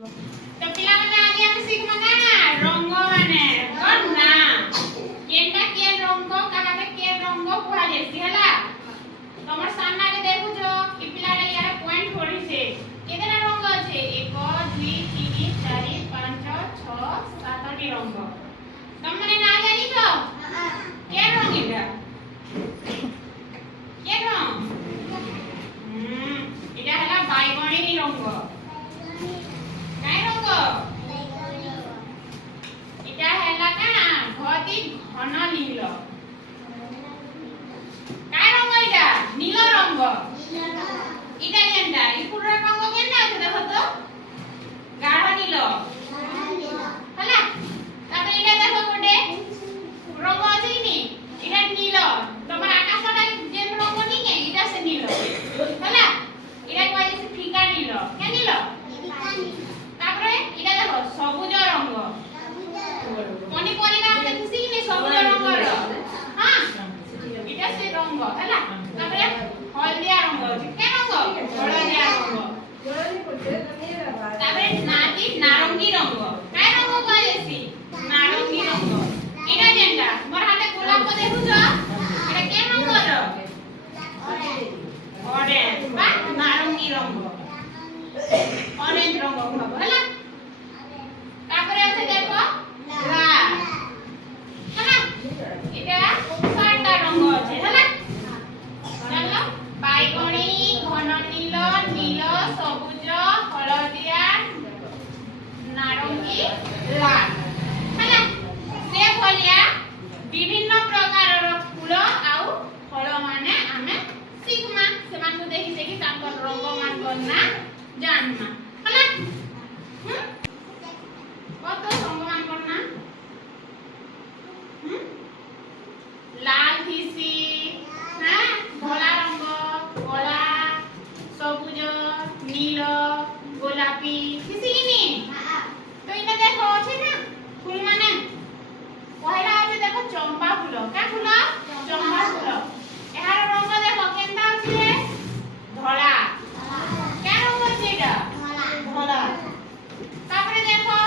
तो पिला माने आगे हम सीखमा ना रंग माने कोन ना केनटा के रंग काहाते के रंग कुहा जेसी हला तमर सामने रे देखु जो कि पिला रे यार पॉइंट होरी छे केतेना रंग আছে 1 2 3 4 5 6 7 টি रंग तम माने ना जानी तो के रंग এটা के रंग এটা হলা বাইগণী রঙ এটা হেলা কানা ঘটি ঘন নীল কাই রঙ এটা নীল রঙ এটা কেনটা এই পুরো রঙ কেনটা আছে দেখো তো গাঢ় নীল হলা তারপরে এটা দেখো কোটে রঙ আছে কি এটা নীল তোমার আকাশটা যে রঙ নি কে এটা সে নীল হলা এটা কয় যে ফিকা নীল কে নীল তারপরে এটা দেখো সবুজ রঙ পনিপরিবা আমরা খুশি কি সবুজ রঙর হ্যাঁ এটা সে রঙ হলা তারপরে হলদিয়া রঙ আছে কে রঙ হলদিয়া রঙ তারপরে নাতি নারঙ্গী রঙ কাই রঙ কইছি নারঙ্গী রঙ এটা যেটা মোর হাতে গোলাপ দেখুছ এটা কে রঙর অরেঞ্জ বা নারঙ্গী রঙ অরেঞ্জ রঙ হবে হলা তারপরে আছে দেখো লাল হলা এটা চারটা রঙ আছে হলা জানলো বাইগণী ঘন নীল নীল সবুজ হলদিয়া নারঙ্গী লাল হলা সে ভলিয়া বিভিন্ন প্রকারର ফুল ଆଉ ফল মানে ଆମେ শিখমা সেমানକୁ দেখি দেখি তাଙ୍କର রঙ মান না জানমা হলা কত রঙ মান না লাল থিসি হ্যাঁ ধলা রঙ কলা সবুজ নীল গোলাপি থিসি কিনি তো এটা দেখো আছে না ফুল মানে পহেলা আছে দেখো চম্পা ফুল কা ফুল চম্পা ফুল এহার রঙ দেখো কেনটা আছে ধলা কে রঙ আছে এটা ধলা তারপরে দেখো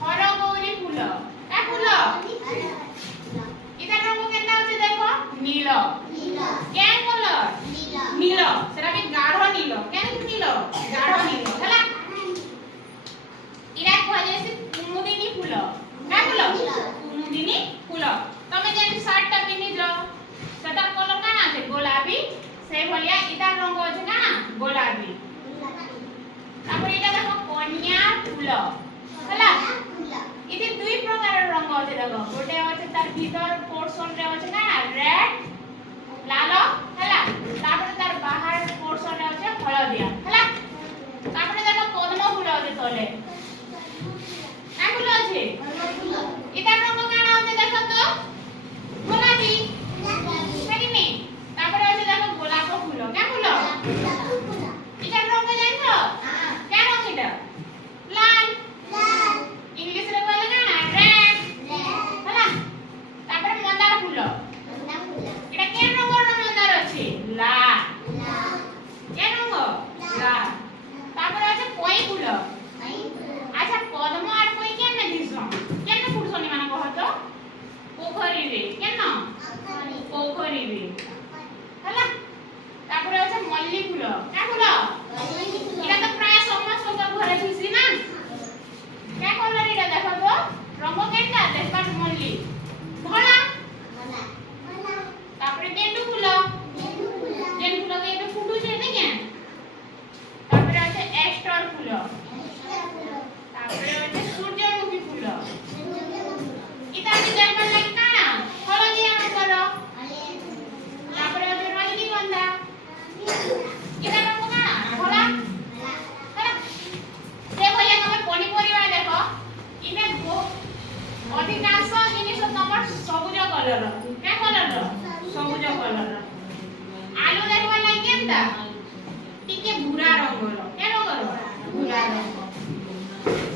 হরগৌরী ফুল কা ফুল এটা রঙ কেনটা আছে দেখো নীল কেন কলর নীল সেটা কি গাঢ় নীল কেন নীল গাঢ় নীল হলা ইরা কোয়া যাইছে কুমুদিনী ফুল কা ফুল কুমুদিনী ফুল তুমি যে শার্টটা পিনিছ সেটা কলর কানা আছে গোলাপি সেই ভলিয়া ইটা রঙ আছে না গোলাপি তারপরে এটা দেখো কন্যা ফুল হলা ইতি দুই প্রকারের রঙ আছে দেখো গোটে আছে তার ভিতর পোরশন রে আছে না রেড লাল হলা তারপরে তার বাহার পোরশন রে আছে হলদিয়া হলা তারপরে দেখো পদ্ম ফুল আছে তলে কা ফুল আছে ইটা রঙ কানা আছে দেখো তো গোলাপি সেকিনি তারপরে আছে দেখো গোলাপ ফুল কা ফুল ইটা রঙ জানো কে রঙ এটা লাল ইংলিশ রে বলে না রেড হলা তারপরে মন্দার ফুল এটা কে রঙর মন্দার আছে লাল কে রঙ লাল তারপরে আছে কই ফুল আচ্ছা পদ্ম আর কই কেন দিছ কেন ফুলছনি মানে কহতো পোখরি রে কেন পোখরি রে হলা তারপরে আছে মল্লি ফুল কা ফুল এটা তো প্রায় সমস্ত ঘরে দিছি না কে কলর এটা দেখো তো রঙ কেনটা দেখবার মল্লি ধলা তারপরে গেন্ডু ফুল গেন্ডু ফুল কে এটা ফুটুছে দেখে তারপরে আছে এস্টার ফুল তারপরে আছে সূর্যমুখী ফুল এটা কি দেখবার লাগে না হলদিয়া রঙর তারপরে আছে রজনীগন্ধা এটা রঙ না ধলা হলা সে ভলিয়া তোমার পনিপরিবা দেখো ইনে ଅଧିକାଂଶ ଜିନିଷ ତମର ସବୁଜ କଲର କେ କଲର ସବୁଜ କଲର ଆଲୁ ଦେଖବା ଲାଗି କେନ୍ତା ଟିକେ ଭୁରା ରଙ୍ଗର କେ ରଙ୍ଗର ଭୁରା ରଙ୍ଗ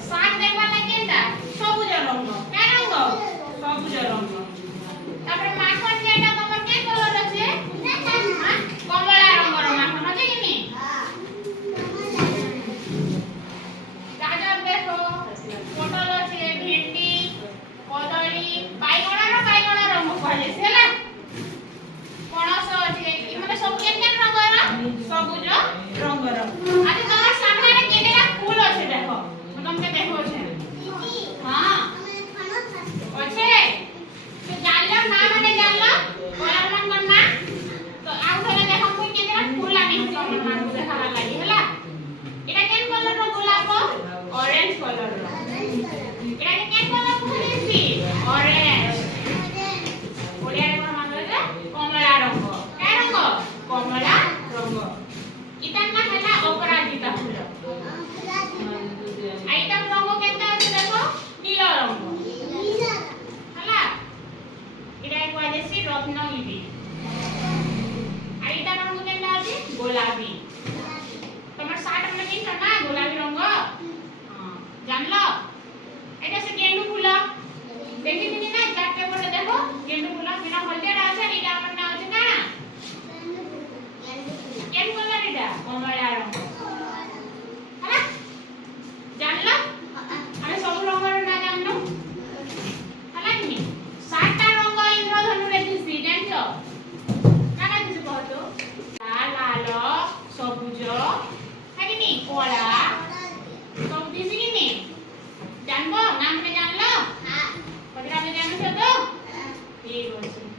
ଶାଗ ଦେଖବା ଲାଗି କେନ୍ତା ସବୁଜ ରଙ୍ଗ କେ ରଙ୍ଗ ସବୁଜ ରଙ୍ଗ ତାପରେ ମାখন ଯେଟା ତମର କେ କଲର আছে কমলা রঙর মাখন আছে কিনি ପୋଟଳ ଅଛି ଭେଣ୍ଡି କଦଳୀ ବାଇଗଣ ରଙ୍ଗ କୁହାଯାଏ ହେଲା ପଣସ ଅଛି ଏ ମାନେ ସବୁ କେତେ ରଙ୍ଗର ସବୁଜ ରଙ୍ଗର ଆଜି ତମ ସାମ୍ନାରେ କେତେଟା ଫୁଲ ଅଛି ଦେଖ ମୁଁ ତମକେ ଦେଖଉଛେ ହଁ ଅଛି তো জানলা না মানে জানলা গোলাপ মান না তো আউ ধরে দেখো মুই কেতেটা ফুল আনি তোমার মান দেখাবার লাগি হেলা এটা কেন কলর র গোলাপ অরেঞ্জ কলর র এটা কেন কলর কুহলিছি অরেঞ্জ ওড়িয়ারে কোন মান হইছে কমলা রঙ কাই রঙ কমলা রঙ ইতার না হেলা অপরাজিতা ফুল আইটা রঙ কেতে আছে দেখো নীল রঙ হেলা এটা কুহলিছি রত্নগিরি আইটা রঙ কেতে আছে গোলাপি তোমার শার্ট মানে কি না গোলাপি রঙ জানলো এটা সে গেন্ডু ফুল দেখি দিনি না চার্ট পেপারে দেখো গেন্ডু ফুল বিনা হলদিয়া আছে এটা আমার না আছে না কেন কলর এটা কমলা রঙ হ্যাঁ জানলো আমি সব রঙের না জানো হ্যাঁ কি সাতটা রঙ ইন্দ্রধনু রেখেছি জানছো কাটা কিছু কহতো লাল লাল সবুজ হ্যাঁ কি নি কলা সব দিছি কি নি জানবো নামটা জানলো হ্যাঁ কতটা জানো তো ঠিক আছে